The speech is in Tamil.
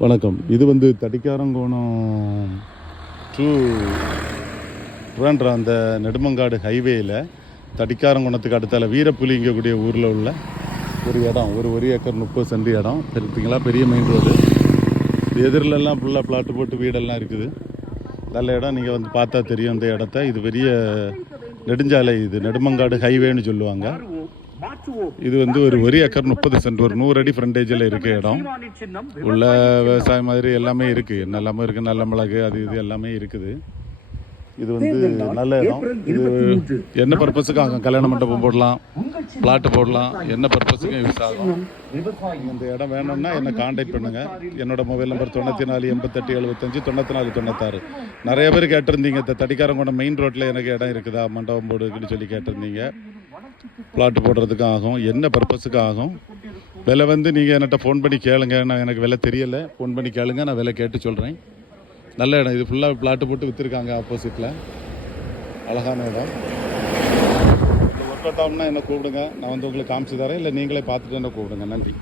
வணக்கம். இது வந்து தடிக்காரங்கோணம் டு ட்ரிவாண்ட்ரம் அந்த நெடுமங்காடு ஹைவேயில் தடிக்காரங்குணத்துக்கு அடுத்தால வீரப்புலிங்கக்கூடிய ஊரில் உள்ள ஒரு இடம், ஒரு ஏக்கர் 30 சென்ட் இடம் தெரிஞ்சுங்களா. பெரிய மெயின் ரோடு, எதிரிலெல்லாம் ஃபுல்லாக பிளாட்டு போட்டு வீடெல்லாம் இருக்குது. நல்ல இடம். நீங்கள் வந்து பார்த்தா தெரியும் இந்த இடத்த. இது பெரிய நெடுஞ்சாலை, இது நெடுமங்காடு ஹைவேன்னு சொல்லுவாங்க. இது வந்து ஒரு ஏக்கர் 30 சென்ட், ஒரு 100 அடி ஃப்ரண்டேஜில் இருக்க இடம். உள்ள விவசாயம் மாதிரி எல்லாமே இருக்குது. என்னெல்லாமே இருக்குது, நல்ல மிளகு அது இது எல்லாமே இருக்குது. இது வந்து நல்ல இடம். இது என்ன பர்பஸுக்கு ஆகும், கல்யாண மண்டபம் போடலாம், பிளாட்டு போடலாம், என்ன பர்பஸுக்கும் யூஸ் ஆகும். இந்த இடம் வேணும்னா என்னை காண்டாக்ட் பண்ணுங்கள். என்னோட மொபைல் நம்பர் 94 88 75 94 96. நிறைய பேர் கேட்டிருந்தீங்க, இந்த தடிக்காரங்கோணம் மெயின் ரோட்டில் எனக்கு இடம் இருக்குதா மண்டபம் போடுன்னு சொல்லி கேட்டிருந்தீங்க. பிளாட்டு போடுறதுக்கு ஆகும், என்ன பர்பஸுக்கு ஆகும். விலை வந்து நீங்கள் என்கிட்ட ஃபோன் பண்ணி கேளுங்க. நான் எனக்கு விலை தெரியலை, ஃபோன் பண்ணி கேளுங்க, நான் விலை கேட்டு சொல்கிறேன். நல்ல இடம். இது ஃபுல்லாக பிளாட்டு போட்டு விற்றுருக்காங்க. ஆப்போசிட்டில் அழகான இடம். ஒர்க் அவுட் ஆகும்னா என்ன கூப்பிடுங்க, நான் வந்து உங்களுக்கு காமிச்சு தரேன். இல்லை நீங்களே பார்த்துட்டு என்ன கூப்பிடுங்க. நன்றி.